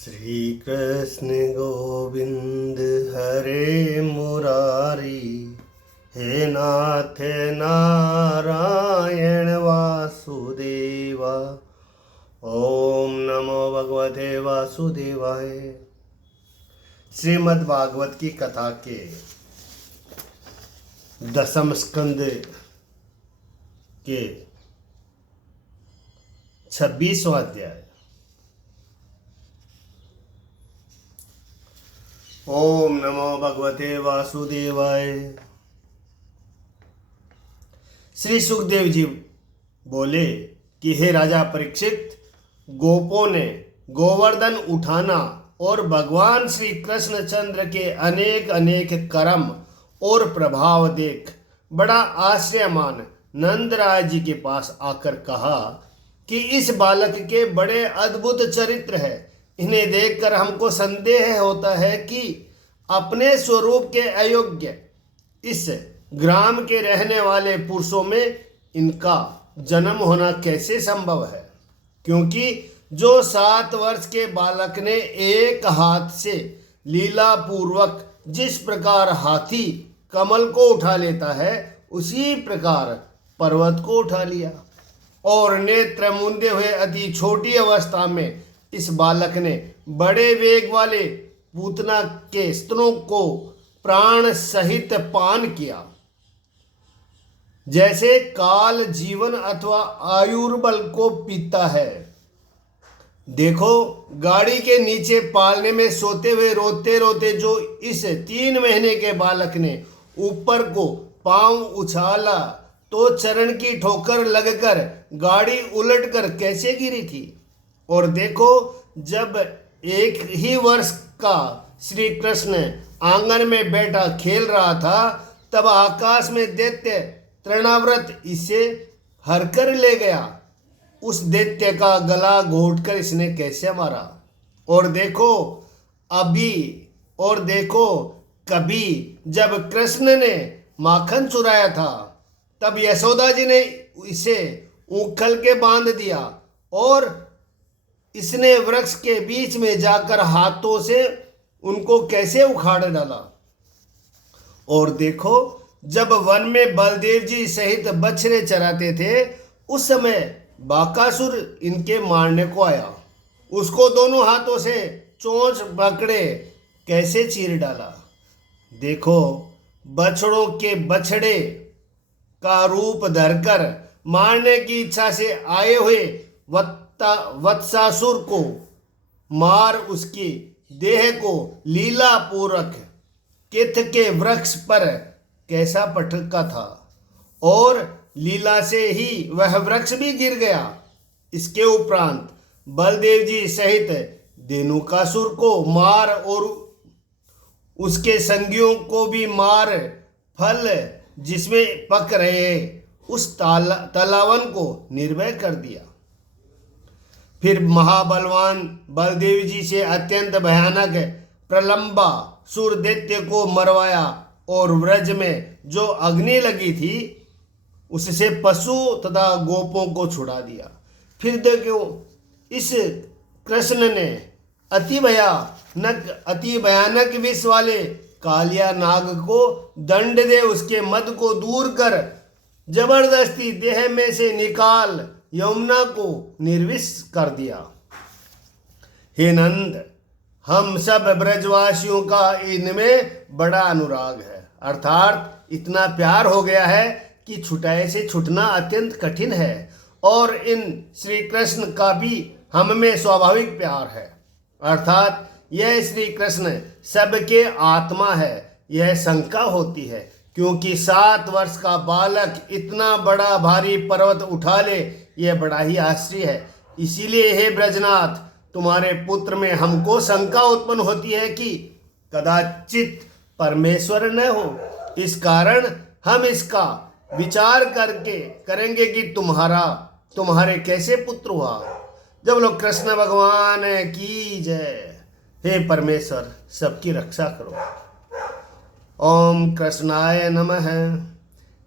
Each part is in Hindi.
श्री कृष्ण गोविंद हरे मुरारी, हे नाथ नारायण वासुदेवा। ओम नमो भगवते वासुदेवाय। श्रीमद् भागवत की कथा के 10वें स्कंद के 26वां अध्याय। ओम नमो भगवते वासुदेवाय। श्री सुखदेव जी बोले कि हे राजा परीक्षित, गोपों ने गोवर्धन उठाना और भगवान श्री कृष्ण चंद्र के अनेक अनेक कर्म और प्रभाव देख बड़ा आश्चर्यमान नंदराय जी के पास आकर कहा कि इस बालक के बड़े अद्भुत चरित्र है। इन्हें देखकर हमको संदेह होता है कि अपने स्वरूप के अयोग्य इस ग्राम के रहने वाले पुरुषों में इनका जन्म होना कैसे संभव है, क्योंकि जो 7 वर्ष के बालक ने एक हाथ से लीला पूर्वक जिस प्रकार हाथी कमल को उठा लेता है, उसी प्रकार पर्वत को उठा लिया। और नेत्र मूंदे हुए अति छोटी अवस्था में इस बालक ने बड़े वेग वाले पूतना के स्तनों को प्राण सहित पान किया, जैसे काल जीवन अथवा आयुर्बल को पीता है। देखो, गाड़ी के नीचे पालने में सोते हुए रोते रोते जो इस 3 महीने के बालक ने ऊपर को पांव उछाला तो चरण की ठोकर लगकर गाड़ी उलटकर कैसे गिरी थी। और देखो, जब 1 ही वर्ष का श्री कृष्ण आंगन में बैठा खेल रहा था, तब आकाश में दैत्य तृणाव्रत इसे हरकर ले गया। उस दैत्य का गला घोंटकर इसने कैसे मारा। और देखो कभी जब कृष्ण ने माखन चुराया था, तब यशोदा जी ने इसे ऊखल के बांध दिया और इसने वृक्ष के बीच में जाकर हाथों से उनको कैसे उखाड़ डाला। और देखो, जब वन में बलदेव जी सहित बछड़े चराते थे, उस समय बाकासुर इनके मारने को आया। उसको दोनों हाथों से चोंच पकड़े कैसे चीर डाला। देखो, बछड़ों के बछड़े का रूप धरकर मारने की इच्छा से आए हुए वत्सासुर को मार उसकी देह को लीला पूर्वक किथ के वृक्ष पर कैसा पटका था, और लीला से ही वह वृक्ष भी गिर गया। इसके उपरांत बलदेव जी सहित धेनुकासुर को मार और उसके संगियों को भी मार फल जिसमें पक रहे उस तलावन को निर्भय कर दिया। फिर महाबलवान बलदेव जी से अत्यंत भयानक प्रलंबा सुर दैत्य को मरवाया और व्रज में जो अग्नि लगी थी उससे पशु तथा गोपों को छुड़ा दिया। फिर देखो, इस कृष्ण ने अति भयानक विष वाले कालिया नाग को दंड दे उसके मद को दूर कर जबरदस्ती देह में से निकाल यमुना को निर्विष कर दिया। हे नंद, हम सब ब्रजवासियों का इनमें बड़ा अनुराग है, अर्थात इतना प्यार हो गया है कि छुटाए से छुटना अत्यंत कठिन है। और इन श्री कृष्ण का भी हम में स्वाभाविक प्यार है, अर्थात यह श्री कृष्ण सबके आत्मा है। यह शंका होती है, क्योंकि 7 वर्ष का बालक इतना बड़ा भारी पर्वत उठा ले, यह बड़ा ही आश्चर्य है। इसीलिए हे ब्रजनाथ, तुम्हारे पुत्र में हमको शंका उत्पन्न होती है कि कदाचित परमेश्वर न हो। इस कारण हम इसका विचार करेंगे कि तुम्हारे कैसे पुत्र हुआ। जब लोग कृष्ण भगवान की जय। हे परमेश्वर, सबकी रक्षा करो। ओम कृष्णाय नमः।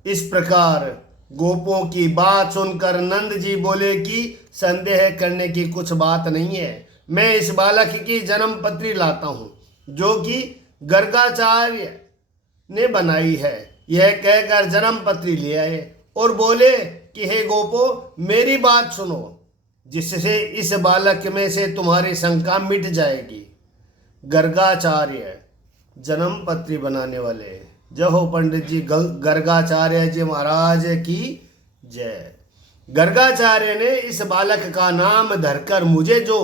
इस प्रकार गोपों की बात सुनकर नंद जी बोले कि संदेह करने की कुछ बात नहीं है। मैं इस बालक की जन्म पत्री लाता हूँ, जो कि गर्गाचार्य ने बनाई है। यह कहकर जन्म पत्री ले आए और बोले कि हे गोपो, मेरी बात सुनो, जिससे इस बालक में से तुम्हारी शंका मिट जाएगी। गर्गाचार्य जन्म पत्री बनाने वाले, जय हो पंडित जी गर्गाचार्य जी महाराज की जय। गर्गाचार्य ने इस बालक का नाम धरकर मुझे जो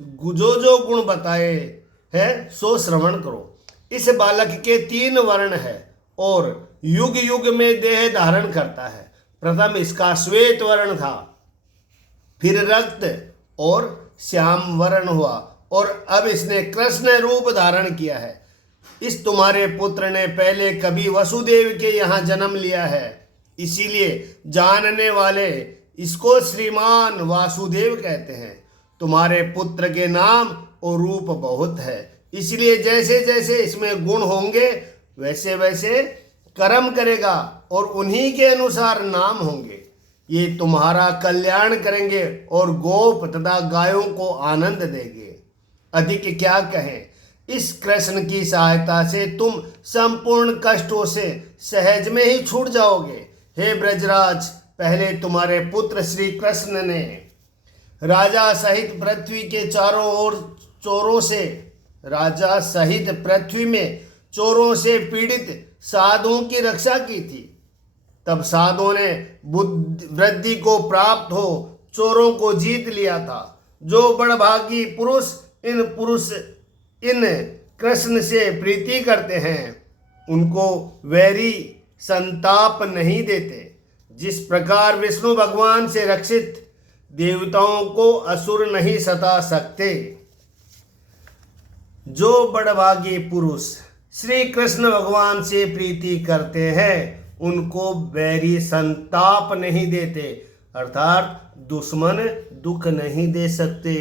गुण बताए हैं सो श्रवण करो। इस बालक के 3 वर्ण है और युग युग में देह धारण करता है। प्रथम इसका श्वेत वर्ण था, फिर रक्त और श्याम वर्ण हुआ, और अब इसने कृष्ण रूप धारण किया है। इस तुम्हारे पुत्र ने पहले कभी वसुदेव के यहाँ जन्म लिया है, इसीलिए जानने वाले इसको श्रीमान वासुदेव कहते हैं। तुम्हारे पुत्र के नाम और रूप बहुत है, इसलिए जैसे जैसे इसमें गुण होंगे वैसे वैसे कर्म करेगा और उन्हीं के अनुसार नाम होंगे। ये तुम्हारा कल्याण करेंगे और गोप तथा गायों को आनंद देंगे। अधिक क्या कहें, इस कृष्ण की सहायता से तुम संपूर्ण कष्टों से सहज में ही छूट जाओगे। हे ब्रजराज, पहले तुम्हारे पुत्र श्री कृष्ण ने राजा सहित पृथ्वी के चारों ओर चोरों से पीड़ित साधुओं की रक्षा की थी। तब साधुओं ने वृद्धि को प्राप्त हो चोरों को जीत लिया था। जो बड़भागी पुरुष इन कृष्ण से प्रीति करते हैं, उनको वैरी संताप नहीं देते। जिस प्रकार विष्णु भगवान से रक्षित देवताओं को असुर नहीं सता सकते, जो बड़भागी पुरुष श्री कृष्ण भगवान से प्रीति करते हैं, उनको वैरी संताप नहीं देते, अर्थात दुश्मन दुख नहीं दे सकते।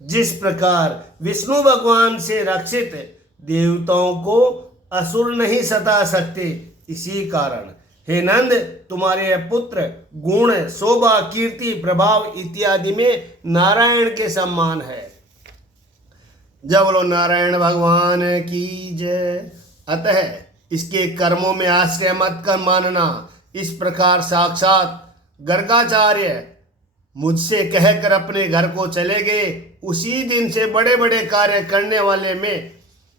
जिस प्रकार विष्णु भगवान से रक्षित देवताओं को असुर नहीं सता सकते, इसी कारण हे नंद, तुम्हारे पुत्र गुण, शोभा, कीर्ति, प्रभाव इत्यादि में नारायण के समान है। जब बोलो नारायण भगवान की जय। अतः इसके कर्मों में आश्रय मत कर मानना। इस प्रकार साक्षात गर्गाचार्य मुझसे कहकर अपने घर को चले गए। उसी दिन से बड़े बड़े कार्य करने वाले में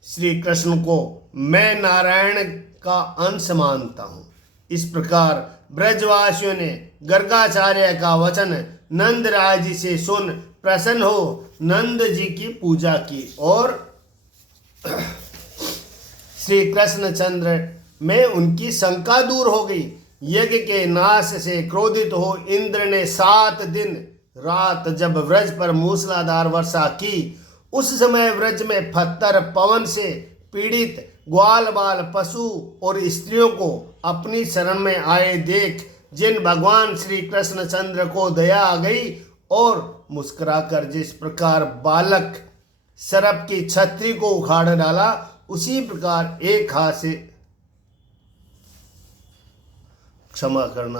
श्री कृष्ण को मैं नारायण का अंश मानता हूँ। इस प्रकार ब्रजवासियों ने गर्गाचार्य का वचन नंद राय जी से सुन प्रसन्न हो नंद जी की पूजा की और श्री कृष्णचंद्र में उनकी शंका दूर हो गई। यज्ञ के नाश से क्रोधित हो इंद्र ने 7 दिन रात जब व्रज पर मूसलाधार वर्षा की, उस समय व्रज में फत्तर पवन से पीड़ित ग्वाल बाल पशु और स्त्रियों को अपनी शरण में आए देख, जिन भगवान श्री कृष्णचंद्र को दया आ गई और मुस्कुराकर जिस प्रकार बालक सरप की छतरी को उखाड़ डाला, उसी प्रकार एक हाथ से क्षमा करना।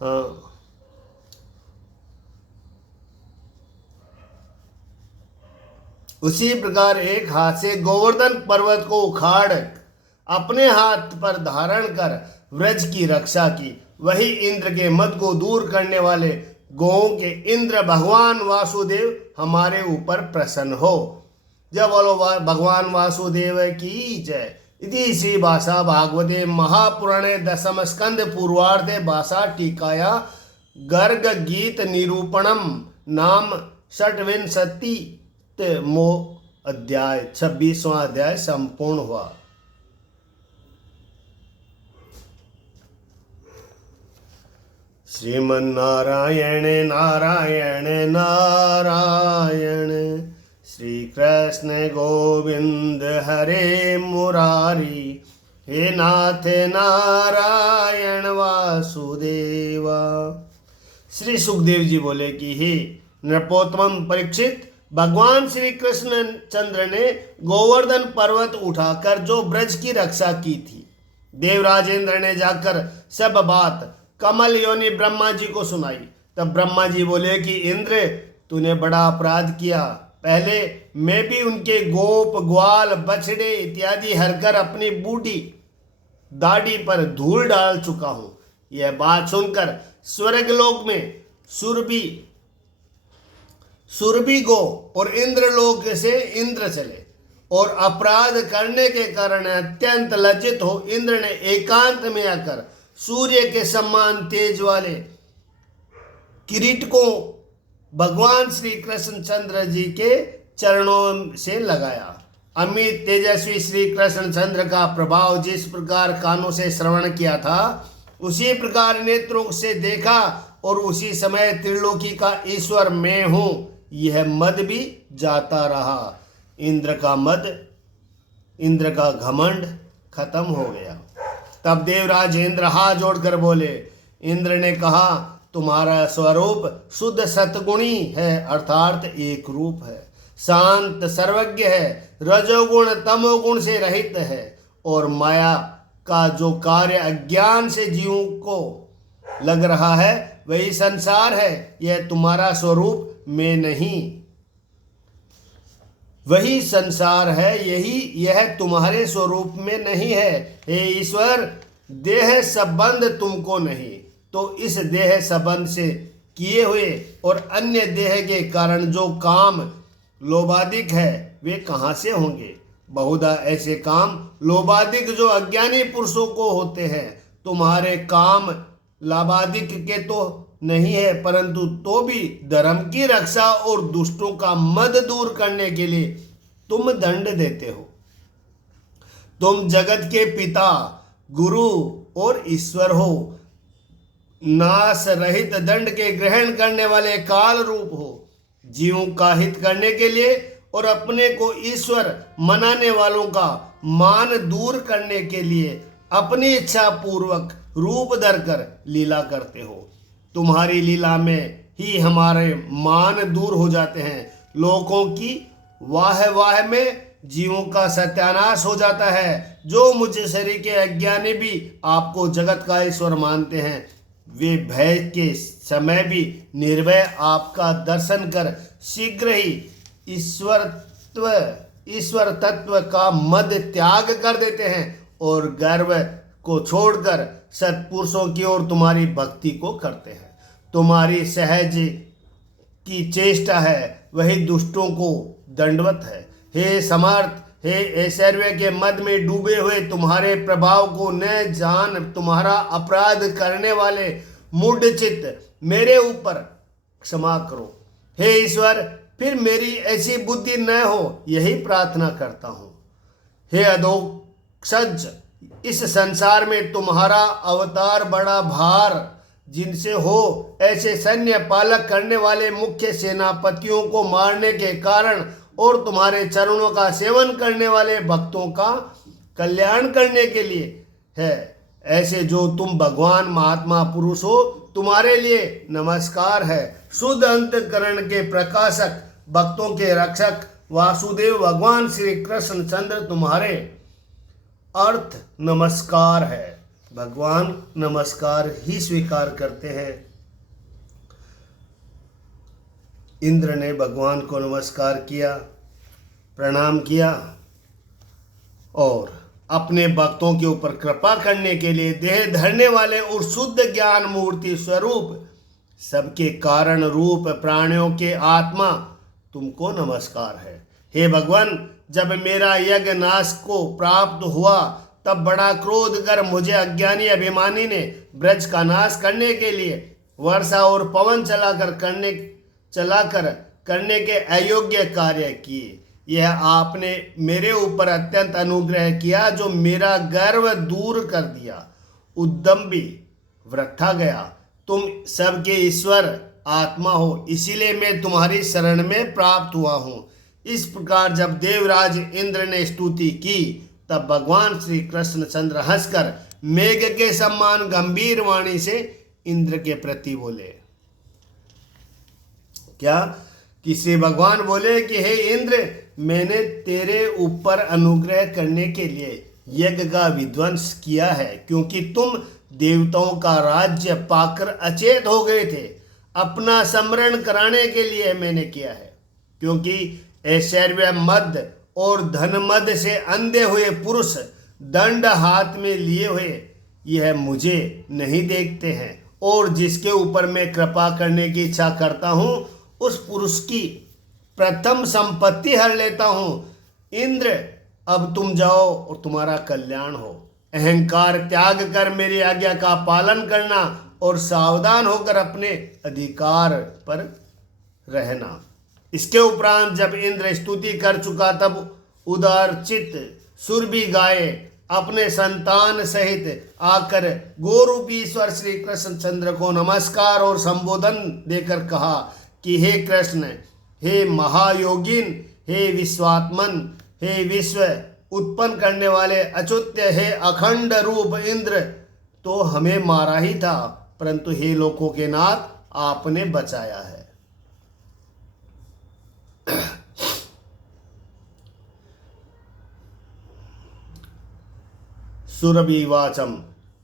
हाँ, उसी प्रकार एक हाथ से गोवर्धन पर्वत को उखाड़ अपने हाथ पर धारण कर व्रज की रक्षा की। वही इंद्र के मद को दूर करने वाले गौओं के इंद्र भगवान वासुदेव हमारे ऊपर प्रसन्न हो। जब बोलो भगवान वासुदेव की जय। इति श्री भाषा भागवते महापुराणे दशम स्कंद पूर्वार्धे भाषा टीकाया गर्ग गीत निरूपणम नाम षट्विंशतिमो अध्याय 26वां अध्याय संपूर्ण हुआ। श्रीमन्नारायण नारायण नारायण श्री कृष्ण गोविंद हरे मुरारी हे नाथ नारायण वासुदेवा। श्री सुखदेव जी बोले कि हे नृपोत्तम परीक्षित, भगवान श्री कृष्ण चंद्र ने गोवर्धन पर्वत उठाकर जो ब्रज की रक्षा की थी, देवराजेंद्र ने जाकर सब बात कमल योनि ब्रह्मा जी को सुनाई। तब ब्रह्मा जी बोले कि इंद्र, तूने बड़ा अपराध किया। पहले मैं भी उनके गोप ग्वाल बछड़े इत्यादि हरकर अपनी बूढ़ी दाढ़ी पर धूल डाल चुका हूं। यह बात सुनकर स्वर्गलोक में सुरभि गो और इंद्रलोक से इंद्र चले और अपराध करने के कारण अत्यंत लज्जित हो इंद्र ने एकांत में आकर सूर्य के समान तेज वाले किरीट को भगवान श्री कृष्ण चंद्र जी के चरणों से लगाया। अमित तेजस्वी श्री कृष्ण चंद्र का प्रभाव जिस प्रकार कानों से श्रवण किया था, उसी प्रकार नेत्रों से देखा और उसी समय त्रिलोकी का ईश्वर मैं हूं, यह मद भी जाता रहा। इंद्र का घमंड खत्म हो गया। तब देवराज इंद्र हाथ जोड़कर बोले। इंद्र ने कहा, तुम्हारा स्वरूप शुद्ध सतगुणी है, अर्थात एक रूप है, शांत सर्वज्ञ है, रजोगुण तमोगुण से रहित है और माया का जो कार्य अज्ञान से जीवों को लग रहा है वही संसार है। यह तुम्हारा स्वरूप में नहीं, वही संसार है, यह तुम्हारे स्वरूप में नहीं है। हे ईश्वर, देह संबंध तुमको नहीं, तो इस देह संबंध से किए हुए और अन्य देह के कारण जो काम लोभादिक है वे कहाँ से होंगे। बहुधा ऐसे काम लोभादिक जो अज्ञानी पुरुषों को होते हैं। तुम्हारे काम लाभादिक के तो नहीं है, परंतु तो भी धर्म की रक्षा और दुष्टों का मद दूर करने के लिए तुम दंड देते हो। तुम जगत के पिता, गुरु और ईश्वर हो, नाश रहित दंड के ग्रहण करने वाले काल रूप हो। जीवों का हित करने के लिए और अपने को ईश्वर मनाने वालों का मान दूर करने के लिए अपनी इच्छा पूर्वक रूप धरकर लीला करते हो। तुम्हारी लीला में ही हमारे मान दूर हो जाते हैं। लोगों की वाह वाह में जीवों का सत्यानाश हो जाता है। जो मुझे शरीर के अज्ञानी भी आपको जगत का ईश्वर मानते हैं, वे भय के समय भी निर्भय आपका दर्शन कर शीघ्र ही ईश्वर तत्व का मद त्याग कर देते हैं और गर्व को छोड़कर सत्पुरुषों की ओर तुम्हारी भक्ति को करते हैं। तुम्हारी सहज की चेष्टा है, वही दुष्टों को दंडवत है। हे समर्थ, हे ऐश्वर्य के मद में डूबे हुए तुम्हारे प्रभाव को न जान तुम्हारा अपराध करने वाले मूढ़ चित्त मेरे ऊपर क्षमा करो। हे ईश्वर, फिर मेरी ऐसी बुद्धि न हो, यही प्रार्थना करता हूँ। हे अधोक्षज, इस संसार में तुम्हारा अवतार बड़ा भार जिनसे हो, ऐसे सैन्य पालक करने वाले मुख्य सेनापतियों को मारने के कारण और तुम्हारे चरणों का सेवन करने वाले भक्तों का कल्याण करने के लिए है। ऐसे जो तुम भगवान महात्मा पुरुष हो, तुम्हारे लिए नमस्कार है। शुद्ध अंतकरण के प्रकाशक, भक्तों के रक्षक वासुदेव भगवान श्री कृष्ण चंद्र तुम्हारे अर्थ नमस्कार है। भगवान नमस्कार ही स्वीकार करते हैं। इंद्र ने भगवान को नमस्कार किया, प्रणाम किया और अपने भक्तों के ऊपर कृपा करने के लिए देह धरने वाले और शुद्ध ज्ञान मूर्ति स्वरूप सबके कारण रूप प्राणियों के आत्मा तुमको नमस्कार है। हे भगवान, जब मेरा यज्ञ नाश को प्राप्त हुआ तब बड़ा क्रोध कर मुझे अज्ञानी अभिमानी ने ब्रज का नाश करने के लिए वर्षा और पवन चलाकर करने के अयोग्य कार्य किए। यह आपने मेरे ऊपर अत्यंत अनुग्रह किया, जो मेरा गर्व दूर कर दिया। उद्यम भी वृथा गया। तुम सबके ईश्वर आत्मा हो, इसीलिए मैं तुम्हारी शरण में प्राप्त हुआ हूँ। इस प्रकार जब देवराज इंद्र ने स्तुति की, तब भगवान श्री कृष्ण चंद्र हंसकर मेघ के समान गंभीर वाणी से इंद्र के प्रति बोले। क्या? किसी भगवान बोले कि हे इंद्र, मैंने तेरे ऊपर अनुग्रह करने के लिए यज्ञ का विध्वंस किया है, क्योंकि तुम देवताओं का राज्य पाकर अचेत हो गए थे। अपना स्मरण कराने के लिए मैंने किया है, क्योंकि ऐश्वर्य मद और धन मद से अंधे हुए पुरुष दंड हाथ में लिए हुए यह मुझे नहीं देखते हैं, और जिसके ऊपर मैं कृपा करने की इच्छा करता हूँ उस पुरुष की प्रथम संपत्ति हर लेता हूँ। इंद्र, अब तुम जाओ और तुम्हारा कल्याण हो। अहंकार त्याग कर मेरी आज्ञा का पालन करना और सावधान होकर अपने अधिकार पर रहना। इसके उपरांत जब इंद्र स्तुति कर चुका तब उदारचित सुरभि गाय अपने संतान सहित आकर गोरूपी ईश्वर श्री कृष्ण चंद्र को नमस्कार और संबोधन देकर कहा कि हे कृष्ण, हे महायोगिन, हे विश्वात्मन, हे विश्व उत्पन्न करने वाले अच्युत्य, हे अखंड रूप इंद्र, तो हमें मारा ही था, परंतु हे लोकों के नाथ आपने बचाया है। सुरभिवाचम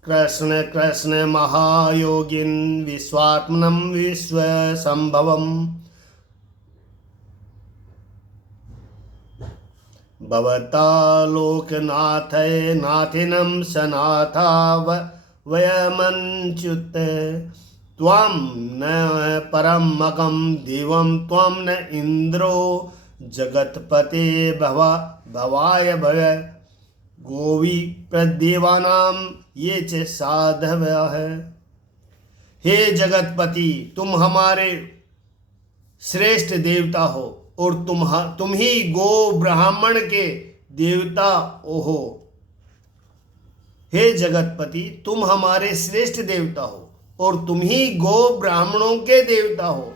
कृष्ण कृष्ण महायोगिन विश्वात्मनम विश्व संभवम भवता लोकनाथय नाथिनं सनाथा वयमच्युत त्वां न परमकं दिवं त्वं न इंद्रो जगत्पते भवाय भव गोवी प्रदेवानां ये च साधवः। हे जगतपति, तुम हमारे श्रेष्ठ देवता हो और तुम ही गो ब्राह्मण के देवता हो। हे जगतपति, तुम हमारे श्रेष्ठ देवता हो और तुम ही गो ब्राह्मणों के देवता हो,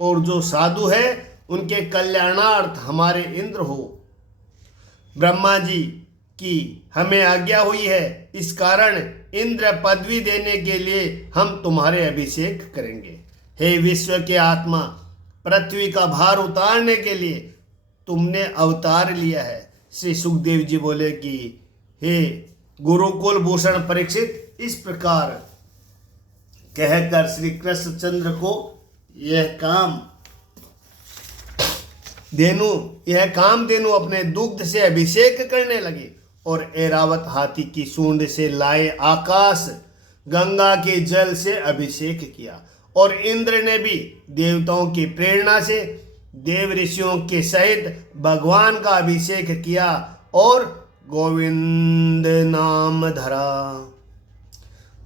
और जो साधु है उनके कल्याणार्थ हमारे इंद्र हो। ब्रह्मा जी की हमें आज्ञा हुई है, इस कारण इंद्र पदवी देने के लिए हम तुम्हारे अभिषेक करेंगे। हे विश्व के आत्मा, पृथ्वी का भार उतारने के लिए तुमने अवतार लिया है। श्री सुखदेव जी बोले कि हे गुरुकुल भूषण परीक्षित, इस प्रकार कहकर श्री कृष्ण चंद्र को यह कामधेनु अपने दुग्ध से अभिषेक करने लगे और ऐरावत हाथी की सूंड से लाए आकाश गंगा के जल से अभिषेक किया, और इंद्र ने भी देवताओं की प्रेरणा से देव ऋषियों के सहित भगवान का अभिषेक किया और गोविंद नाम धरा।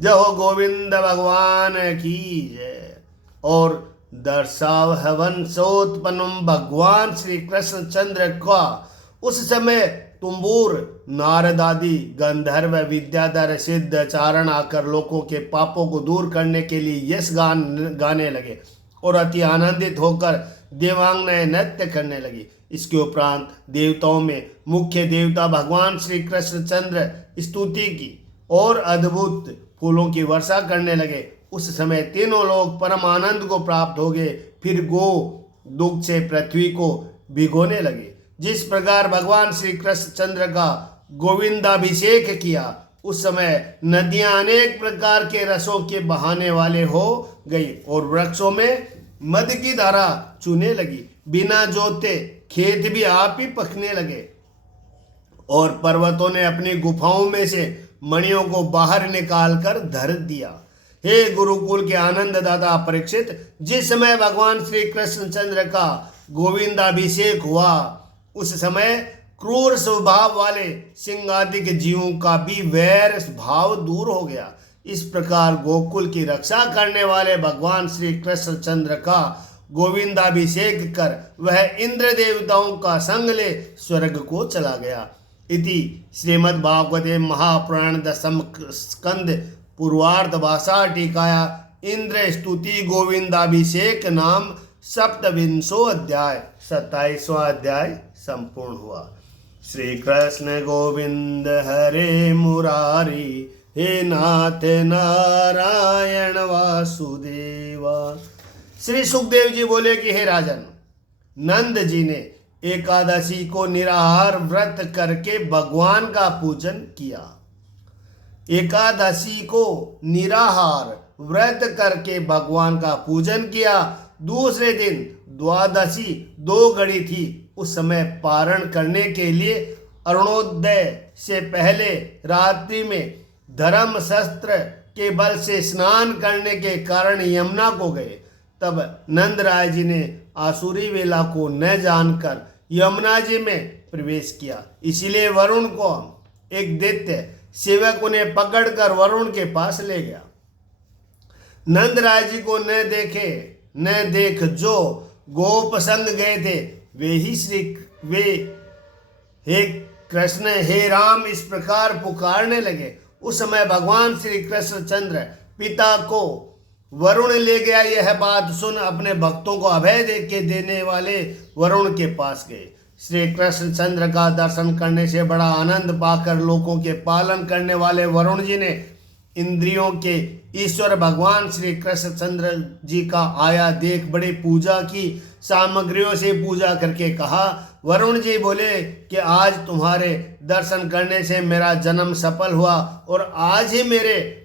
जय हो गोविंद भगवान की जय। और दर्शावहवंशोत्पन्नम भगवान श्री कृष्ण चंद्र का उस समय तुम्बूर नारद आदि गंधर्व विद्याधर सिद्ध चारण आकर लोगों के पापों को दूर करने के लिए यश गाने लगे और अति आनंदित होकर देवांगनाएं नृत्य करने लगी। इसके उपरांत देवताओं में मुख्य देवता भगवान श्री कृष्ण चंद्र स्तुति की और अद्भुत फूलों की वर्षा करने लगे। उस समय तीनों लोग परम आनंद को प्राप्त हो गए। फिर गो दुग्ध से पृथ्वी को भिगोने लगे। जिस प्रकार भगवान श्री कृष्ण चंद्र का गोविंदाभिषेक किया, उस समय नदियां अनेक प्रकार के रसों के बहाने वाले हो गई और वृक्षों में मद की धारा चूने लगी। बिना जोते खेत भी आप ही पकने लगे और पर्वतों ने अपनी गुफाओं में से मणियों को बाहर निकाल कर धर दिया। हे गुरुकुल के आनंद दाता परीक्षित, जिस समय भगवान श्री कृष्ण चंद्र का गोविंदाभिषेक हुआ, उस समय क्रूर स्वभाव वाले सिंहादिक जीवों का भी वैर भाव दूर हो गया। इस प्रकार गोकुल की रक्षा करने वाले भगवान श्री कृष्ण चंद्र का गोविंदाभिषेक कर वह इंद्र देवताओं का संग ले स्वर्ग को चला गया। इति श्रीमद् भागवते महापुराण दशम स्कंद पूर्वार्ध भाषा टीकाया इंद्र स्तुति गोविंदाभिषेक नाम सप्तविंशो अध्याय 27वां अध्याय संपूर्ण हुआ। श्री कृष्ण गोविंद हरे मुरारी, हे नाथ नारायण वासुदेवा। श्री सुखदेव जी बोले कि हे राजन, नंद जी ने एकादशी को निराहार व्रत करके भगवान का पूजन किया। एकादशी को निराहार व्रत करके भगवान का पूजन किया। दूसरे दिन द्वादशी 2 घड़ी थी। उस समय पारण करने के लिए अरुणोदय से पहले रात्रि में धर्म शस्त्र के बल से स्नान करने के कारण यमुना को गए। तब नंदराय जी ने आसुरी वेला को न जानकर यमुना जी में प्रवेश किया। इसीलिए वरुण को एक दैत्य सेवक उन्हें पकड़कर वरुण के पास ले गया। नंदराय जी को न देख जो गोप संग गए थे वे हे कृष्ण हे राम इस प्रकार पुकारने लगे। उस समय भगवान श्री कृष्ण चंद्र पिता को वरुण ले गया। यह बात सुन अपने भक्तों को अभय दे के देने वाले वरुण के पास गए। श्री कृष्ण चंद्र का दर्शन करने से बड़ा आनंद पाकर लोकों के पालन करने वाले वरुण जी ने इंद्रियों के ईश्वर भगवान श्री कृष्ण चंद्र जी का आया देख बड़ी पूजा की सामग्रियों से पूजा करके कहा। वरुण जी बोले कि आज तुम्हारे दर्शन करने से मेरा जन्म सफल हुआ और आज ही मेरे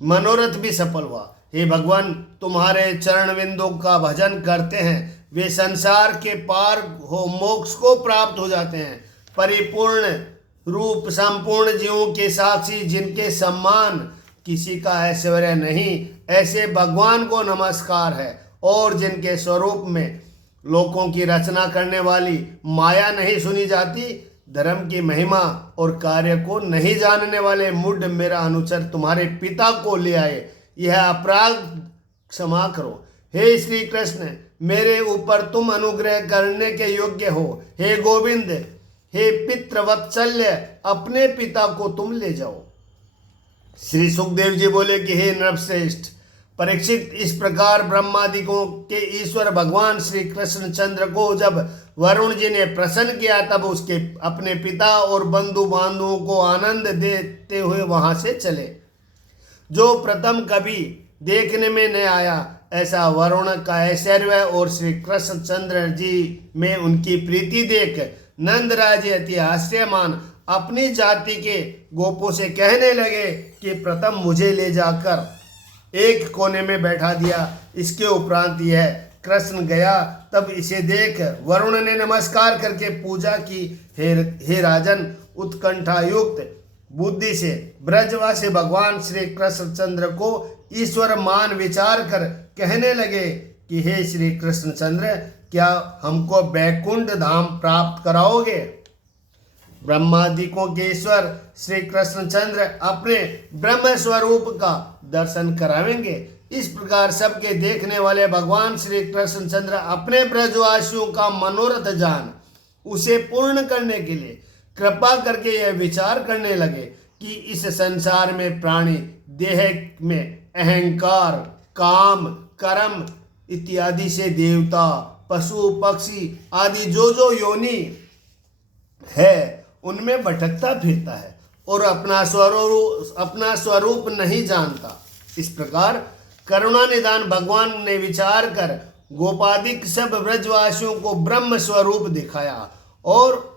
मनोरथ भी सफल हुआ। हे भगवान तुम्हारे चरण बिंदु का भजन करते हैं वे संसार के पार हो मोक्ष को प्राप्त हो जाते हैं। परिपूर्ण रूप संपूर्ण जीवों के साक्षी जिनके सम्मान किसी का ऐश्वर्य नहीं ऐसे भगवान को नमस्कार है। और जिनके स्वरूप में लोकों की रचना करने वाली माया नहीं सुनी जाती धर्म की महिमा और कार्य को नहीं जानने वाले मूढ़ मेरा अनुचर तुम्हारे पिता को ले आए। यह अपराध क्षमा करो। हे श्री कृष्ण मेरे ऊपर तुम अनुग्रह करने के योग्य हो। हे गोविंद हे पितृवत्सल्य अपने पिता को तुम ले जाओ। श्री सुखदेव जी बोले कि हे नरश्रेष्ठ परीक्षित इस प्रकार ब्रह्मादिकों के ईश्वर भगवान श्री कृष्ण चंद्र को जब वरुण जी ने प्रसन्न किया तब उसके अपने पिता और बंधु बांधवों को आनंद देते हुए वहां से चले। जो प्रथम कभी देखने में न आया ऐसा वरुण का ऐश्वर्य और श्री कृष्ण चंद्र जी में उनकी प्रीति देख नंदराज अति आश्चर्यमान अपनी जाति के गोपों से कहने लगे कि प्रथम मुझे ले जाकर एक कोने में बैठा दिया। इसके उपरांत यह कृष्ण गया तब इसे देख वरुण ने नमस्कार करके पूजा की। हे राजन उत्कंठा युक्त बुद्धि से ब्रजवासी भगवान श्री कृष्ण चंद्र को ईश्वर मान विचार कर कहने लगे कि हे श्री कृष्ण चंद्र क्या हमको बैकुंठ धाम प्राप्त कराओगे। ब्रह्मादिकों के ईश्वर श्री कृष्ण चंद्र अपने ब्रह्म स्वरूप का दर्शन करावेंगे। इस प्रकार सबके देखने वाले भगवान श्री कृष्ण चंद्र अपने ब्रजवासियों का मनोरथ जान उसे पूर्ण करने के लिए कृपा करके यह विचार करने लगे कि इस संसार में प्राणी देह में अहंकार काम कर्म इत्यादि से देवता पशु पक्षी आदि जो योनि है उनमें भटकता फिरता है और अपना स्वरूप नहीं जानता। इस प्रकार करुणा निदान भगवान ने विचार कर गोपादिक सब ब्रजवासियों को ब्रह्म स्वरूप दिखाया और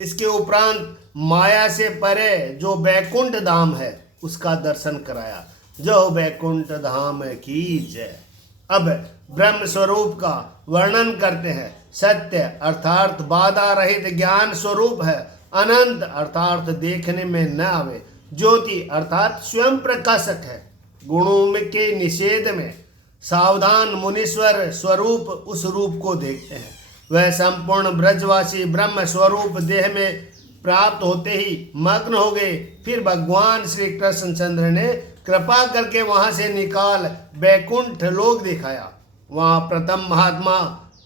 इसके उपरांत माया से परे जो बैकुंठ धाम है उसका दर्शन कराया। जो बैकुंठ धाम की जय। अब ब्रह्म स्वरूप का वर्णन करते हैं। सत्य अर्थात बाधा रहित ज्ञान स्वरूप है। अनंत अर्थात देखने में न आवे। ज्योति अर्थात स्वयं प्रकाशक है। गुणों के निषेध में सावधान मुनीश्वर स्वरूप उस रूप को देखते हैं। वह संपूर्ण ब्रजवासी ब्रह्म स्वरूप देह में प्राप्त होते ही मग्न हो गए। फिर भगवान श्री कृष्ण चंद्र ने कृपा करके वहां से निकाल बैकुंठ लोक दिखाया। वहां प्रथम महात्मा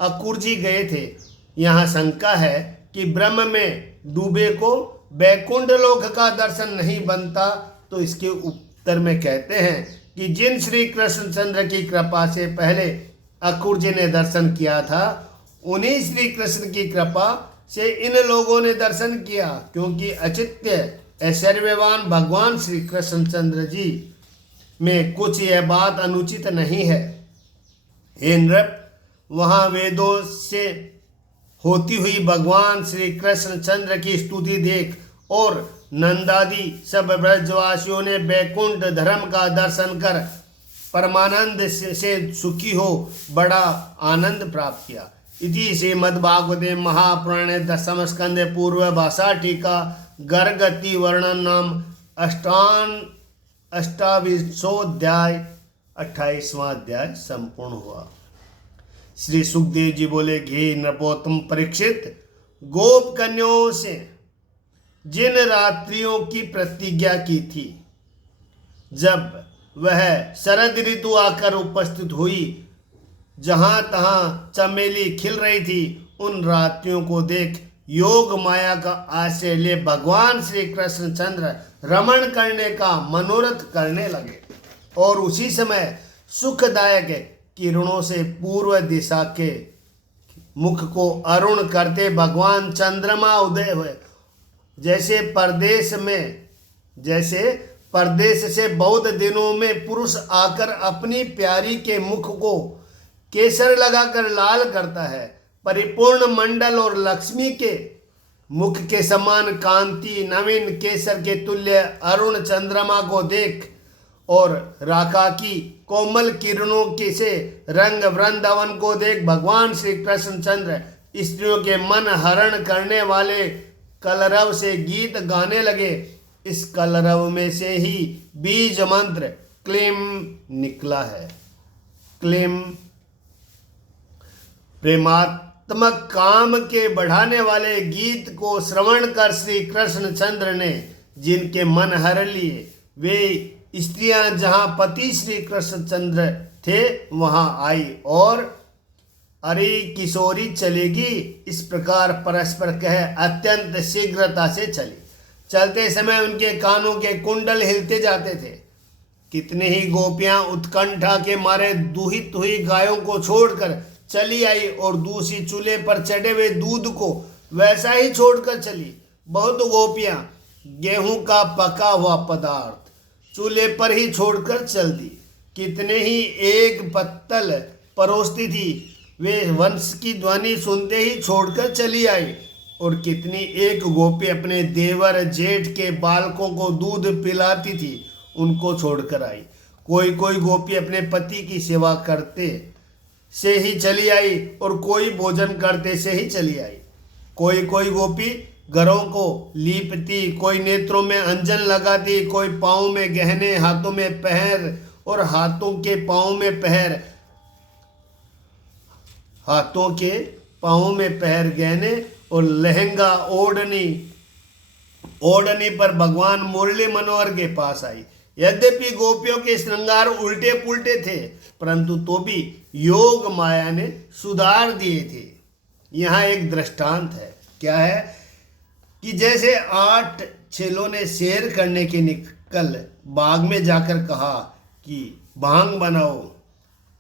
अकुर जी गए थे। यहाँ शंका है कि ब्रह्म में डूबे को बैकुंठ लोक का दर्शन नहीं बनता तो इसके उत्तर में कहते हैं कि जिन श्री कृष्ण चंद्र की कृपा से पहले अकुर जी ने दर्शन किया था उन्हीं श्री कृष्ण की कृपा से इन लोगों ने दर्शन किया, क्योंकि अचित्य ऐश्वर्यवान भगवान श्री कृष्ण चंद्र जी में कुछ यह बात अनुचित नहीं है। हे नृप वहाँ वेदों से होती हुई भगवान श्री कृष्ण चंद्र की स्तुति देख और नंदादि सब ब्रजवासियों ने बैकुंठ धर्म का दर्शन कर परमानंद से सुखी हो बड़ा आनंद प्राप्त किया। इति श्रीमद्भागवते महापुराणे दशम स्कंदे पूर्व भाषा टीका गर्गति वर्णन नाम अष्टाविंशोध्याय 28वां अध्याय संपूर्ण हुआ। श्री सुखदेव जी बोले, घे नृपोत्तम परीक्षित, गोप कन्याओं से जिन रात्रियों की प्रतिज्ञा की थी, जब वह शरद ऋतु आकर उपस्थित हुई, जहां तहां चमेली खिल रही थी, उन रात्रियों को देख योग माया का आश्रय ले भगवान श्री कृष्णचंद्र रमण करने का मनोरथ करने लगे और उसी समय सुखदायक किरणों से पूर्व दिशा के मुख को अरुण करते भगवान चंद्रमा उदय हुए। जैसे परदेश से बहुत दिनों में पुरुष आकर अपनी प्यारी के मुख को केसर लगाकर लाल करता है, परिपूर्ण मंडल और लक्ष्मी के मुख के समान कांति नवीन केसर के तुल्य अरुण चंद्रमा को देख और राका की कोमल किरणों के से रंग वृंदावन को देख भगवान श्री कृष्णचंद्र स्त्रियों के मन हरण करने वाले कलरव से गीत गाने लगे। इस कलरव में से ही बीज मंत्र क्लीम निकला है। क्लीम प्रेमात्मक काम के बढ़ाने वाले गीत को श्रवण कर श्री कृष्णचंद्र ने जिनके मन हर लिए, वे स्त्रियां जहां पति श्री कृष्णचंद्र थे वहां आई और अरे किशोरी चलेगी, इस प्रकार परस्पर कह अत्यंत शीघ्रता से चली। चलते समय उनके कानों के कुंडल हिलते जाते थे। कितने ही गोपियां उत्कंठा के मारे दूहित हुई गायों को छोड़कर चली आई और दूसरी चूल्हे पर चढ़े हुए दूध को वैसा ही छोड़कर चली। बहुत गोपियां गेहूं का पका हुआ पदार्थ चूल्हे पर ही छोड़कर चल दी। कितने ही एक पत्तल परोसती थी, वे वंश की ध्वनि सुनते ही छोड़कर चली आई। और कितनी एक गोपी अपने देवर जेठ के बालकों को दूध पिलाती थी, उनको छोड़कर आई। कोई कोई गोपी अपने पति की सेवा करते से ही चली आई और कोई भोजन करते से ही चली आई। कोई कोई गोपी घरों को लीपती, कोई नेत्रों में अंजन लगाती, कोई पाँव में गहने, हाथों में पहर और हाथों के पाँव में पहर गहने और लहंगा ओढ़नी पर भगवान मुरली मनोहर के पास आई। यद्यपि गोपियों के श्रृंगार उल्टे पुल्टे थे, परंतु तो भी योग माया ने सुधार दिए थे। यहाँ एक दृष्टांत है। क्या है कि जैसे 8 चेलों ने शेर करने के निकल बाग में जाकर कहा कि भांग बनाओ,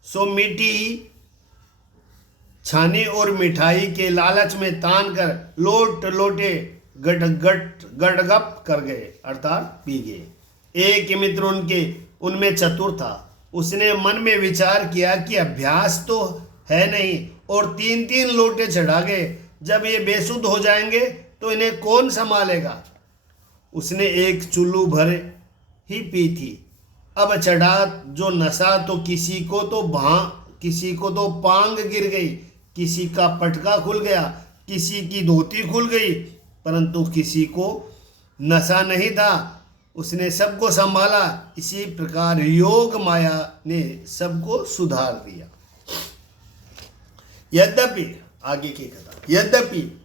सो मीठी छाने और मिठाई के लालच में तान कर लोटे गड़गप कर गए, अर्थात पी गए। एक मित्र उनमें चतुर था। उसने मन में विचार किया कि अभ्यास तो है नहीं और 3-3 लोटे चढ़ा गए, जब ये बेसुध हो जाएंगे तो इन्हें कौन संभालेगा। उसने एक चुल्लू भर ही पी थी। अब चढ़ा जो नशा तो किसी को तो पांग गिर गई, किसी का पटका खुल गया, किसी की धोती खुल गई, परंतु किसी को नशा नहीं था। उसने सबको संभाला। इसी प्रकार योग माया ने सबको सुधार दिया। यद्यपि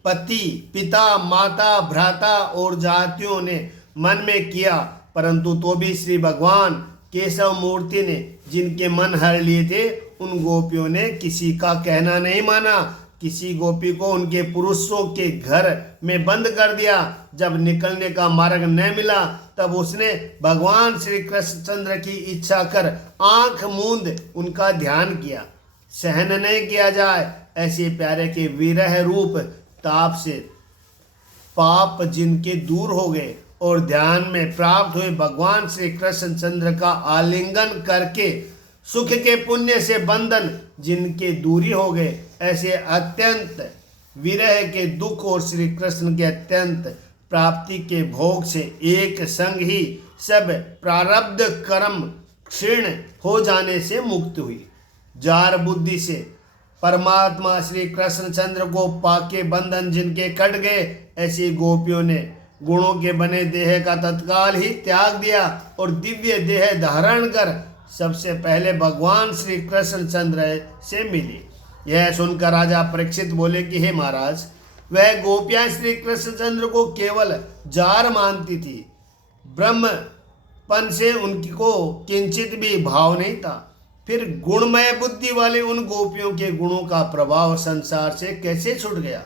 पति, पिता, माता, भ्राता और जातियों ने मन में किया, परंतु तो भी श्री भगवान केशव मूर्ति ने जिनके मन हर लिए थे, उन गोपियों ने किसी का कहना नहीं माना। किसी गोपी को उनके पुरुषों के घर में बंद कर दिया। जब निकलने का मार्ग न मिला, तब उसने भगवान श्री कृष्णचंद्र की इच्छा कर आंख मूंद उनका ध्यान किया। सहन नहीं किया जाए ऐसे प्यारे के विरह रूप ताप से पाप जिनके दूर हो गए और ध्यान में प्राप्त हुए भगवान श्री कृष्णचंद्र का आलिंगन करके सुख के पुण्य से बंधन जिनके दूरी हो गए, ऐसे अत्यंत विरह के दुख और श्री कृष्ण के अत्यंत प्राप्ति के भोग से एक संग ही सब प्रारब्ध कर्म क्षीण हो जाने से मुक्त हुई। जार बुद्धि से परमात्मा श्री कृष्ण चंद्र को पाके बंधन जिनके कट गए, ऐसी गोपियों ने गुणों के बने देह का तत्काल ही त्याग दिया और दिव्य देह धारण कर सबसे पहले भगवान श्री कृष्ण चंद्र से मिली। यह सुनकर राजा परीक्षित बोले कि हे महाराज, वह गोपियां श्री कृष्ण चंद्र को केवल जार मानती थी, ब्रह्मपन से उनको किंचित भी भाव नहीं था। फिर गुणमय बुद्धि वाले उन गोपियों के गुणों का प्रभाव संसार से कैसे छूट गया?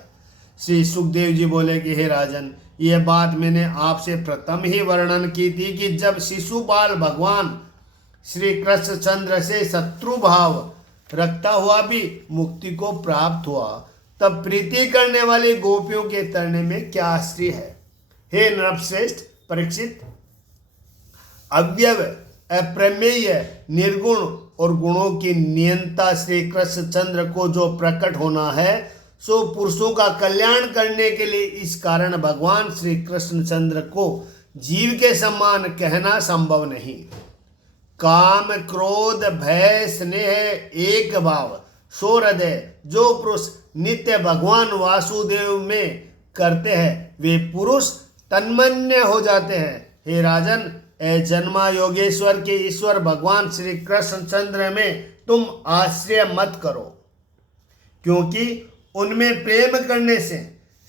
श्री सुखदेव जी बोले कि हे राजन, यह बात मैंने आपसे प्रथम ही वर्णन की थी कि जब शिशुपाल भगवान श्री कृष्ण चंद्र से शत्रु भाव रखता हुआ भी मुक्ति को प्राप्त हुआ, तब प्रीति करने वाली गोपियों के तरने में क्या आश्चर्य है। हे नरश्रेष्ठ परीक्षित, अव्यव अप्रमेय निर्गुण और गुणों की नियंता श्री कृष्ण चंद्र को जो प्रकट होना है, सो पुरुषों का कल्याण करने के लिए इस कारण भगवान श्री कृष्ण चंद्र को जीव के समान कहना संभव नहीं। काम क्रोध भय स्नेह एक भाव सो हृदय जो पुरुष नित्य भगवान वासुदेव में करते हैं, वे पुरुष तन्मन्य हो जाते हैं। हे राजन, जन्मा योगेश्वर के ईश्वर भगवान श्री कृष्ण चंद्र में तुम आश्रय मत करो, क्योंकि उनमें प्रेम करने से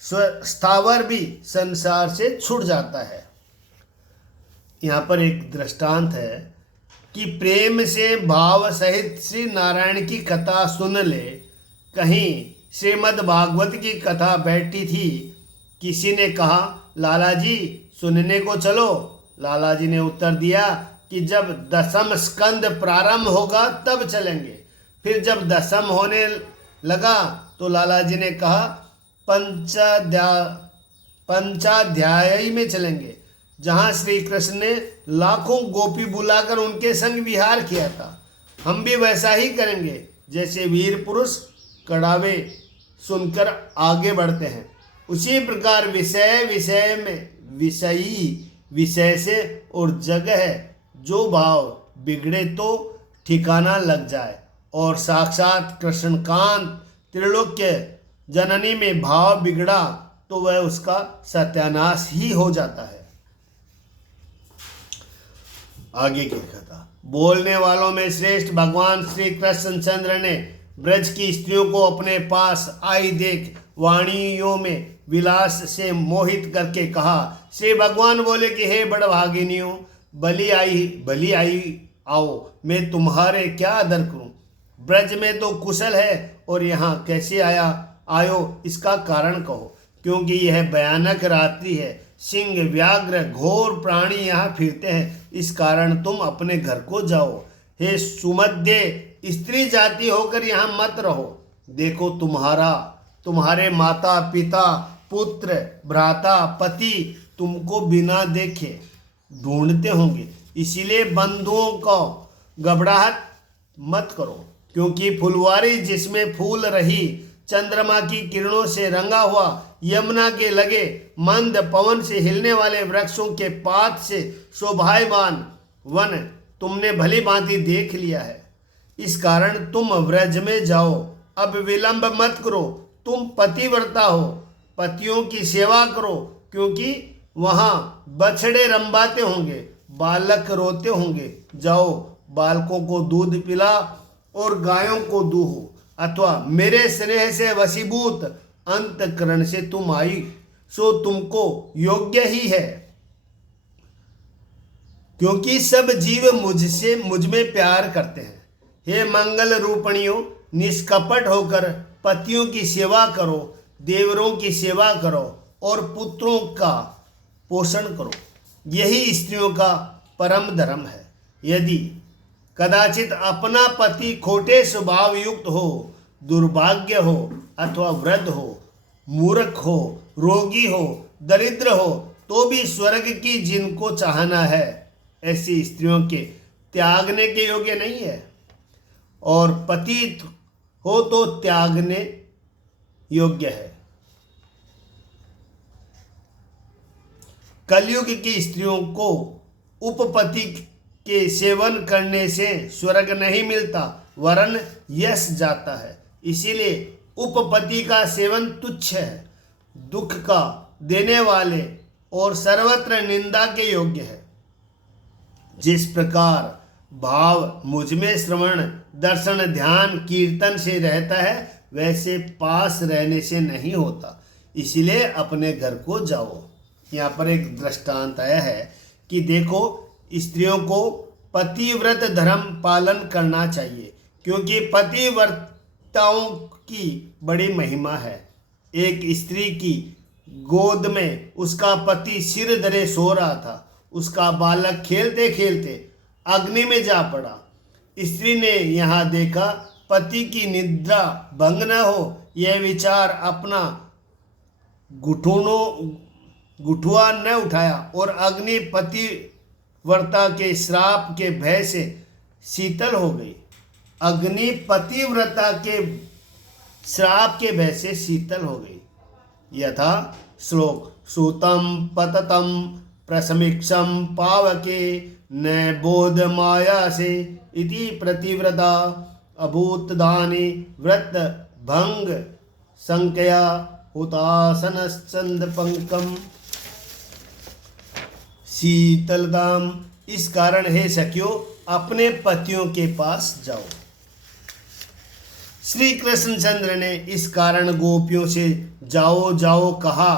स्थावर भी संसार से छूट जाता है। यहाँ पर एक दृष्टांत है कि प्रेम से भाव सहित श्री नारायण की कथा सुन ले। कहीं श्रीमद् भागवत की कथा बैठी थी, किसी ने कहा, लाला जी सुनने को चलो। लाला जी ने उत्तर दिया कि जब दसम स्कंद प्रारंभ होगा तब चलेंगे। फिर जब दसम होने लगा तो लाला जी ने कहा पंचाध्यायी में चलेंगे, जहाँ श्री कृष्ण ने लाखों गोपी बुलाकर उनके संग विहार किया था। हम भी वैसा ही करेंगे, जैसे वीर पुरुष कड़ावे सुनकर आगे बढ़ते हैं, उसी प्रकार विषय में विषयी विषय से और जगह जो भाव बिगड़े तो ठिकाना लग जाए, और साक्षात कृष्णकांत त्रिलोक्य जननी में भाव बिगड़ा तो वह उसका सत्यानाश ही हो जाता है। आगे की कथा। बोलने वालों में श्रेष्ठ भगवान श्री कृष्ण चंद्र ने ब्रज की स्त्रियों को अपने पास आई देख वाणियों में विलास से मोहित करके कहा। श्री भगवान बोले कि हे बड़भागिनियों, भली आई आओ, मैं तुम्हारे क्या आदर करूं। ब्रज में तो कुशल है और यहाँ कैसे आयो इसका कारण कहो, क्योंकि यह भयानक रात्रि है। सिंह व्याघ्र घोर प्राणी यहाँ फिरते हैं, इस कारण तुम अपने घर को जाओ। हे सुमध्य स्त्री जाति होकर यहाँ मत रहो। देखो तुम्हारे माता पिता पुत्र भ्राता पति तुमको बिना देखे ढूंढते होंगे, इसीलिए बंधुओं को घबराहट मत करो, क्योंकि फुलवारी जिसमें फूल रही चंद्रमा की किरणों से रंगा हुआ, यमुना के लगे मंद पवन से हिलने वाले वृक्षों के पात से शोभायमान वन तुमने भली भांति देख लिया है। इस कारण तुम व्रज में जाओ, अब विलंब मत करो। तुम पतिव्रता हो, पतियों की सेवा करो, क्योंकि वहाँ बछड़े रंबाते होंगे, बालक रोते होंगे। जाओ, बालकों को दूध पिला और गायों को दूहो, अथवा मेरे स्नेह से वशीभूत अंतकरण से तुम आई, सो तुमको योग्य ही है, क्योंकि सब जीव मुझ में प्यार करते हैं। हे मंगल रूपणियों, निष्कपट होकर पतियों की सेवा करो, देवरों की सेवा करो और पुत्रों का पोषण करो, यही स्त्रियों का परम धर्म है। यदि कदाचित अपना पति खोटे स्वभाव युक्त हो, दुर्भाग्य हो अथवा वृद्ध हो, मूर्ख हो, रोगी हो, दरिद्र हो, तो भी स्वर्ग की जिनको चाहना है, ऐसी स्त्रियों के त्यागने के योग्य नहीं है, और पतित हो तो त्यागने योग्य है। कलयुग की स्त्रियों को उपपति के सेवन करने से स्वर्ग नहीं मिलता वरन यश जाता है। इसीलिए उपपति का सेवन तुच्छ है, दुख का देने वाले और सर्वत्र निंदा के योग्य है। जिस प्रकार भाव मुझ में श्रवण दर्शन ध्यान कीर्तन से रहता है वैसे पास रहने से नहीं होता। इसलिए अपने घर को जाओ। यहाँ पर एक दृष्टांत आया है कि देखो, स्त्रियों को पतिव्रत धर्म पालन करना चाहिए, क्योंकि पतिव्रताओं की बड़ी महिमा है। एक स्त्री की गोद में उसका पति सिर धरे सो रहा था। उसका बालक खेलते खेलते अग्नि में जा पड़ा। स्त्री ने यहाँ देखा पति की निद्रा भंग न हो, यह विचार अपना गुठुआ न उठाया और अग्नि पतिव्रता के श्राप के भय से शीतल हो गई। अग्नि पतिव्रता के श्राप के भय से शीतल हो गई। यथा श्लोक सूतम पततम प्रसमीक्षम पावके न बोध माया से इति प्रतिव्रता अभूत दानी व्रत भंग संख्या हुतासन चंद पंकम शीतलदाम। इस कारण हे सखियों, अपने पतियों के पास जाओ। श्री कृष्ण चंद्र ने इस कारण गोपियों से जाओ जाओ कहा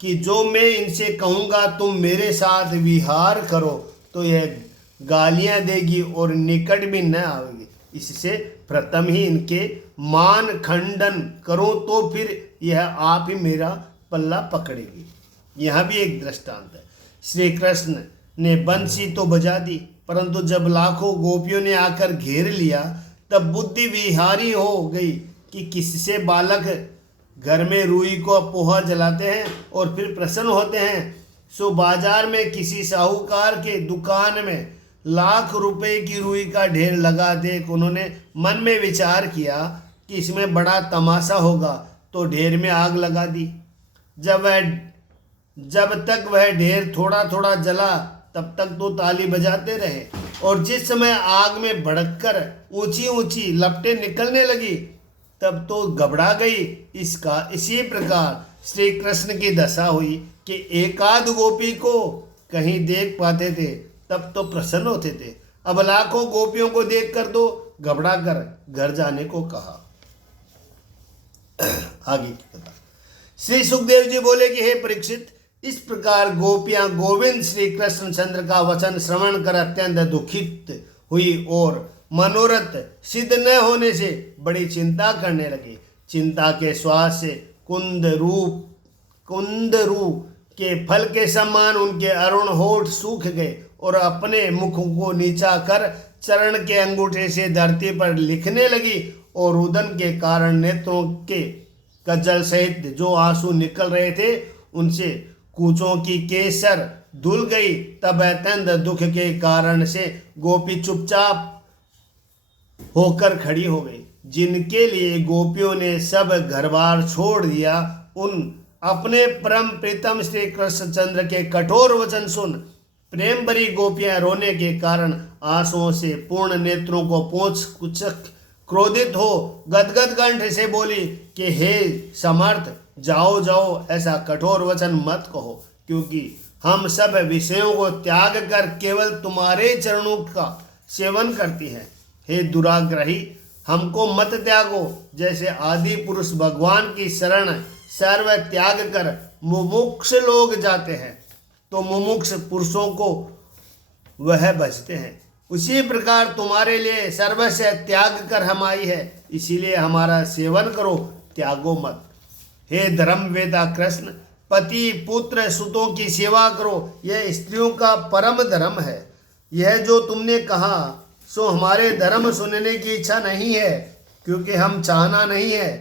कि जो मैं इनसे कहूँगा तुम मेरे साथ विहार करो तो यह गालियाँ देगी और निकट भी न आवेगी। इससे प्रथम ही इनके मान खंडन करो तो फिर यह आप ही मेरा पल्ला पकड़ेगी। यह भी एक दृष्टांत है। श्री कृष्ण ने बंसी तो बजा दी, परंतु जब लाखों गोपियों ने आकर घेर लिया तब बुद्धि विहारी हो गई कि किससे बालक घर में रुई को पोहा जलाते हैं और फिर प्रसन्न होते हैं। सो बाजार में किसी साहूकार के दुकान में लाख रुपए की रुई का ढेर लगा देख उन्होंने मन में विचार किया कि इसमें बड़ा तमाशा होगा, तो ढेर में आग लगा दी। जब तक वह ढेर थोड़ा थोड़ा जला तब तक तो ताली बजाते रहे, और जिस समय आग में भड़ककर ऊंची ऊंची लपटें निकलने लगी तब तो घबरा गई। इसी प्रकार श्री कृष्ण की दशा हुई कि एकाध गोपी को कहीं देख पाते थे तब तो प्रसन्न होते थे, अब लाखों गोपियों को देखकर तो घबरा कर घर जाने को कहा। आगे की कथा। श्री सुखदेव जी बोले कि हे परीक्षित, इस प्रकार गोपियां गोविंद श्री कृष्ण चंद्र का वचन श्रवण कर अत्यंत दुखित हुई और मनोरथ सिद्ध न होने से बड़ी चिंता करने लगी। चिंता के श्वास से कुंदरू के फल के समान उनके अरुण होठ सूख गए और अपने मुख को नीचा कर चरण के अंगूठे से धरती पर लिखने लगी, और रुदन के कारण नेत्रों के कज्जल सहित जो आंसू निकल रहे थे उनसे कूचों की केसर धुल गई। तब अत्यंत दुख के कारण से गोपी चुपचाप होकर खड़ी हो गई। जिनके लिए गोपियों ने सब घरबार छोड़ दिया, उन अपने परम प्रीतम श्री कृष्ण चंद्र के कठोर वचन सुन प्रेम भरी गोपियां रोने के कारण आंसुओं से पूर्ण नेत्रों को पोंछ कुछ क्रोधित हो गदगद कंठ से बोली कि हे समर्थ, जाओ जाओ, ऐसा कठोर वचन मत कहो, क्योंकि हम सब विषयों को त्याग कर केवल तुम्हारे चरणों का सेवन करती हैं। हे दुराग्रही, हमको मत त्यागो। जैसे आदि पुरुष भगवान की शरण सर्व त्याग कर मुमुक्ष लोग जाते हैं तो मुमुक्ष पुरुषों को वह भजते हैं, उसी प्रकार तुम्हारे लिए सर्वस्व त्याग कर हम आई है, इसीलिए हमारा सेवन करो, त्यागो मत। हे धर्म वेदा कृष्ण, पति पुत्र सुतों की सेवा करो, यह स्त्रियों का परम धर्म है। यह जो तुमने कहा सो हमारे धर्म सुनने की इच्छा नहीं है, क्योंकि हम चाहना नहीं है।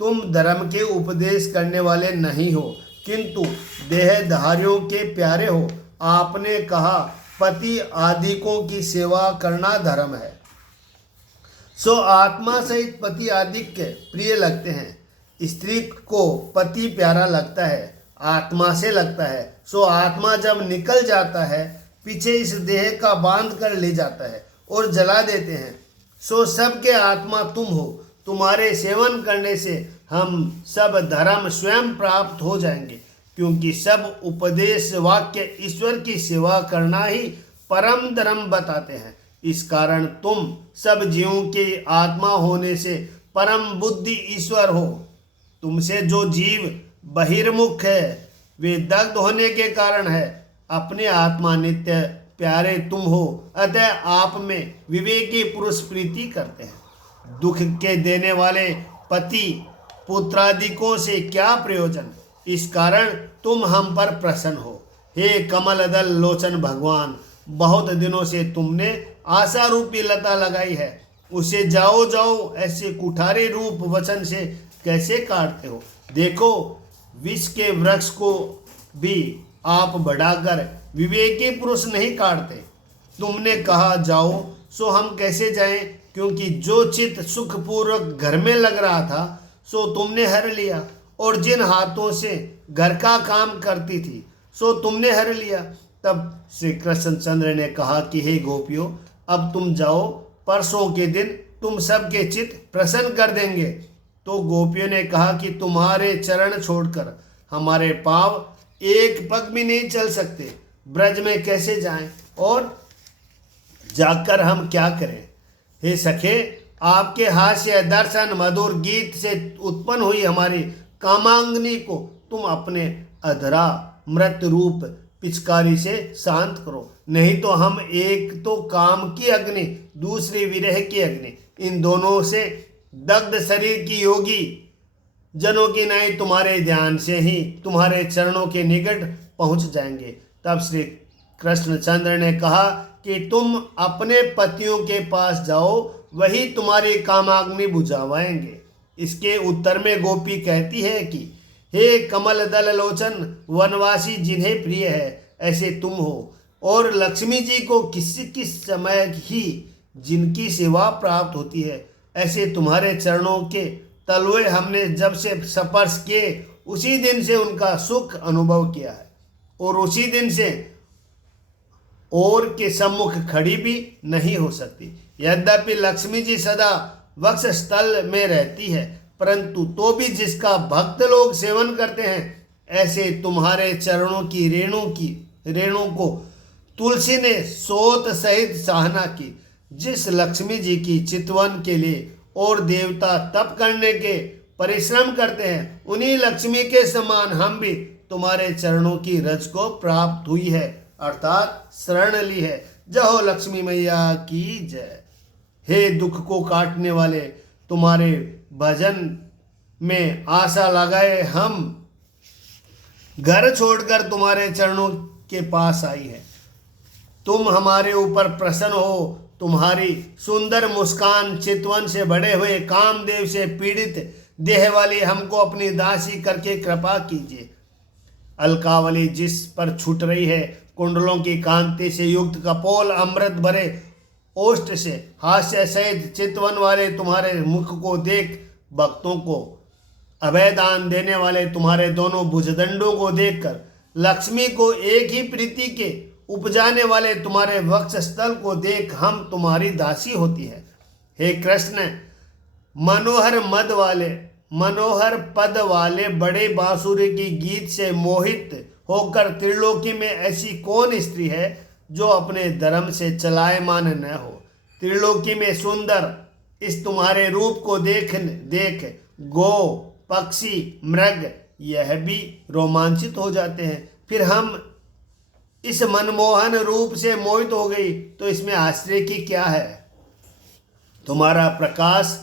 तुम धर्म के उपदेश करने वाले नहीं हो, किंतु देहधारियों के प्यारे हो। आपने कहा पति आदिकों की सेवा करना धर्म है, सो आत्मा सहित पति आदि के प्रिय लगते हैं। स्त्री को पति प्यारा लगता है। आत्मा से लगता है। सो आत्मा जब निकल जाता है पीछे इस देह का बांध कर ले जाता है और जला देते हैं। सो सबके आत्मा तुम हो। तुम्हारे सेवन करने से हम सब धर्म स्वयं प्राप्त हो जाएंगे, क्योंकि सब उपदेश वाक्य ईश्वर की सेवा करना ही परम धर्म बताते हैं। इस कारण तुम सब जीवों के आत्मा होने से परम बुद्धि ईश्वर हो। तुमसे जो जीव बहिर्मुख है वे दग्ध होने के कारण है। अपने आत्मा नित्य प्यारे तुम हो, अतः आप में विवेकी पुरुष प्रीति करते हैं। दुख के देने वाले पति पुत्रादिकों से क्या प्रयोजन, इस कारण तुम हम पर प्रसन्न हो। हे कमल दल लोचन भगवान, बहुत दिनों से तुमने आशा रूपी लता लगाई है, उसे जाओ जाओ ऐसे कुठारी रूप वचन से कैसे काटते हो। देखो विष के वृक्ष को भी आप बढ़ाकर विवेकी पुरुष नहीं काटते। तुमने कहा जाओ, सो हम कैसे जाएं, क्योंकि जो चित्त सुखपूर्वक घर में लग रहा था सो तुमने हर लिया, और जिन हाथों से घर का काम करती थी सो तुमने हर लिया। तब श्री कृष्णचंद्र ने कहा कि हे गोपियों, अब तुम जाओ, परसों के दिन तुम सबके चित्त प्रसन्न कर देंगे। तो गोपियों ने कहा कि तुम्हारे चरण छोड़कर हमारे पांव एक पग भी नहीं चल सकते, ब्रज में कैसे जाएं और जाकर हम क्या करें। हे सखे, आपके हास्य दर्शन मधुर गीत से उत्पन्न हुई हमारी कामांगनी को तुम अपने अधरा मृत रूप पिचकारी से शांत करो, नहीं तो हम एक तो काम की अग्नि दूसरी विरह की अग्नि, इन दोनों से दग्ध शरीर की योगी जनों की नहीं तुम्हारे ध्यान से ही तुम्हारे चरणों के निकट पहुंच जाएंगे। तब श्री कृष्णचंद्र ने कहा कि तुम अपने पतियों के पास जाओ, वही तुम्हारी कामाग्नि बुझावाएंगे। इसके उत्तर में गोपी कहती है कि हे कमल दल लोचन, वनवासी जिन्हें प्रिय है ऐसे तुम हो, और लक्ष्मी जी को किस समय ही जिनकी सेवा प्राप्त होती है, ऐसे तुम्हारे चरणों के तलवे हमने जब से स्पर्श किए उसी दिन से उनका सुख अनुभव किया है, और उसी दिन से और के सम्मुख खड़ी भी नहीं हो सकती। यद्यपि लक्ष्मी जी सदा वक्ष स्थल में रहती है, परंतु तो भी जिसका भक्त लोग सेवन करते हैं, ऐसे तुम्हारे चरणों की रेणु को तुलसी ने सोत सहित साहना की। जिस लक्ष्मी जी की चितवन के लिए और देवता तप करने के परिश्रम करते हैं, उन्हीं लक्ष्मी के समान हम भी तुम्हारे चरणों की रज को प्राप्त हुई है, अर्थात शरण ली है। जय हो लक्ष्मी मैया की जय। हे दुख को काटने वाले, तुम्हारे भजन में आशा लगाए हम घर छोड़कर तुम्हारे चरणों के पास आई है। तुम हमारे ऊपर प्रसन्न हो। तुम्हारी सुंदर मुस्कान चितवन से बड़े हुए कामदेव से पीड़ित देह वाली हमको अपनी दासी करके कृपा कीजिए। अलकावली जिस पर छूट रही है, कुंडलों की कांति से युक्त कपोल अमृत भरे ओष्ठ से हास्य सहित चितवन वाले तुम्हारे मुख को देख, भक्तों को अभयदान देने वाले तुम्हारे दोनों भुजदंडों को देखकर, लक्ष्मी को एक ही प्रीति के उपजाने वाले तुम्हारे वक्ष स्थल को देख हम तुम्हारी दासी होती है। हे कृष्ण, मनोहर पद वाले बड़े बांसुरी की गीत से मोहित होकर त्रिलोकी में ऐसी कौन स्त्री है जो अपने धर्म से चलायमान न हो। त्रिलोकी में सुंदर इस तुम्हारे रूप को देख गो, पक्षी, मृग यह भी रोमांचित हो जाते हैं। फिर हम इस मनमोहन रूप से मोहित हो गई तो इसमें आश्चर्य की क्या है। तुम्हारा प्रकाश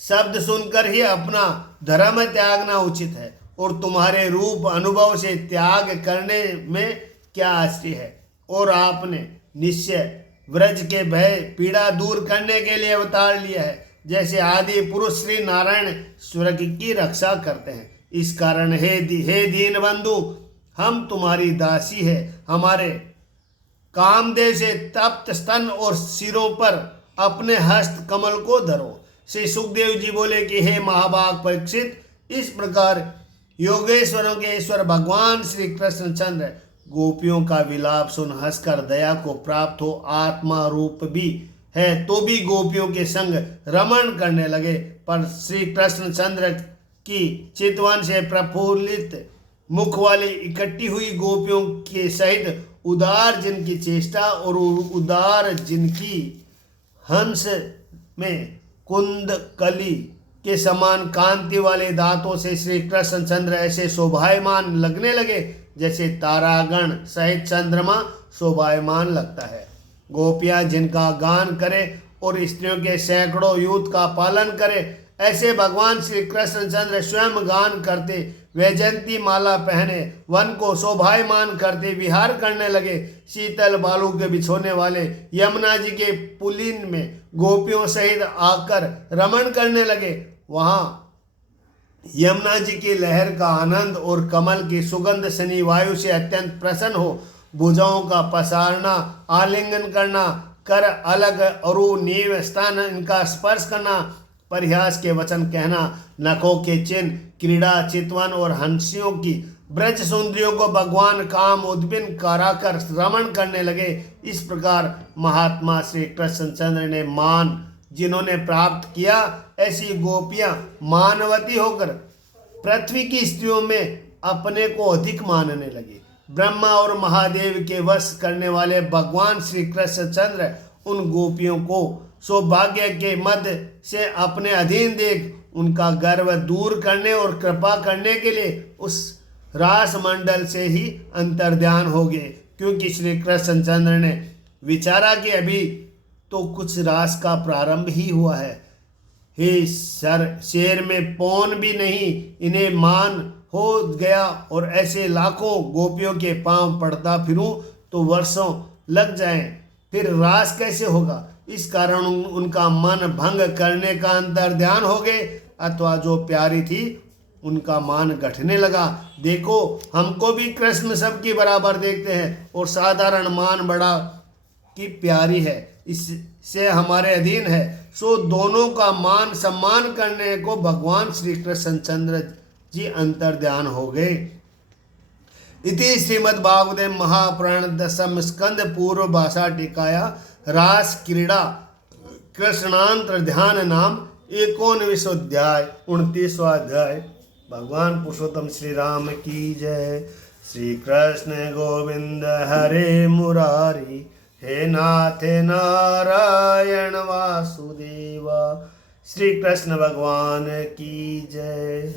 शब्द सुनकर ही अपना धर्म त्यागना उचित है, और तुम्हारे रूप अनुभव से त्याग करने में क्या आश्चर्य है। और आपने निश्चय व्रज के भय पीड़ा दूर करने के लिए अवतार लिया है, जैसे आदि पुरुष श्री नारायण स्वर्ग की रक्षा करते हैं। इस कारण हे दीन बंधु, हम तुम्हारी दासी है। हमारे कामदेव से तप्त स्तन और सिरों पर अपने हस्त कमल को धरो। श्री सुखदेव जी बोले कि हे महाभाग परीक्षित, इस प्रकार योगेश्वरों के ईश्वर भगवान श्री कृष्णचंद्र गोपियों का विलाप सुन हंसकर दया को प्राप्त हो आत्मा रूप भी है तो भी गोपियों के संग रमण करने लगे। पर श्री कृष्णचंद्र की चितवन से प्रफुल्लित मुख वाली इकट्ठी हुई गोपियों के सहित उदार जिनकी चेष्टा और उदार जिनकी हंस में कुंद कली के समान कांति वाले दांतों से श्री कृष्णचंद्र ऐसे शोभायमान लगने लगे जैसे तारागण सहित चंद्रमा शोभायमान लगता है। गोपियां जिनका गान करे और स्त्रियों के सैकड़ों यूथ का पालन करे ऐसे भगवान श्री कृष्णचंद्र स्वयं गान करते वैजयंती माला पहने वन को शोभायमान करते विहार करने लगे। शीतल बालू के बिछोने वाले यमुना जी के पुलिन में गोपियों सहित आकर रमण करने लगे। वहां यमुना जी की लहर का आनंद और कमल की सुगंध शनि वायु से अत्यंत प्रसन्न हो भुजाओं का पसारना आलिंगन करना कर अलग अरु नीव स्थान इनका स्पर्श करना परिहास के वचन कहना नखों के चिन्ह क्रीड़ा चितवन और हंसियों की ब्रज सुंदरियों को भगवान काम उद्बिन कराकर रमण करने लगे। इस प्रकार महात्मा श्री कृष्णचंद्र ने मान जिन्होंने प्राप्त किया ऐसी गोपियां मानवती होकर पृथ्वी की स्त्रियों में अपने को अधिक मानने लगी। ब्रह्मा और महादेव के वश करने वाले भगवान श्री कृष्णचंद्र उन गोपियों को सौभाग्य के मध्य से अपने अधीन देख उनका गर्व दूर करने और कृपा करने के लिए उस रास मंडल से ही अंतर्ध्यान हो गए, क्योंकि श्री कृष्णचंद्र ने विचारा कि अभी तो कुछ रास का प्रारंभ ही हुआ है। हे शेर में पौन भी नहीं, इन्हें मान हो गया और ऐसे लाखों गोपियों के पांव पड़ता फिरूं तो वर्षों लग जाएं, फिर रास कैसे होगा। इस कारण उनका मन भंग करने का अंतर्ध्यान हो गए, अथवा जो प्यारी थी उनका मान घटने लगा। देखो हमको भी कृष्ण सबकी बराबर देखते हैं और साधारण मान बड़ा की प्यारी है, इससे हमारे अधीन है। सो दोनों का मान सम्मान करने को भगवान श्री कृष्णचंद्र जी अंतर्ध्यान हो गए। इति श्रीमद्भागवते महापुराण दशम स्कंद पूर्व भाषा टीकाया रास क्रीड़ा कृष्णांतर ध्यान नाम 19वां 29वां अध्याय। भगवान पुरुषोत्तम श्री राम की जय। श्री कृष्ण गोविंद हरे मुरारी हे नाथ नारायण वासुदेवा। श्री कृष्ण भगवान की जय।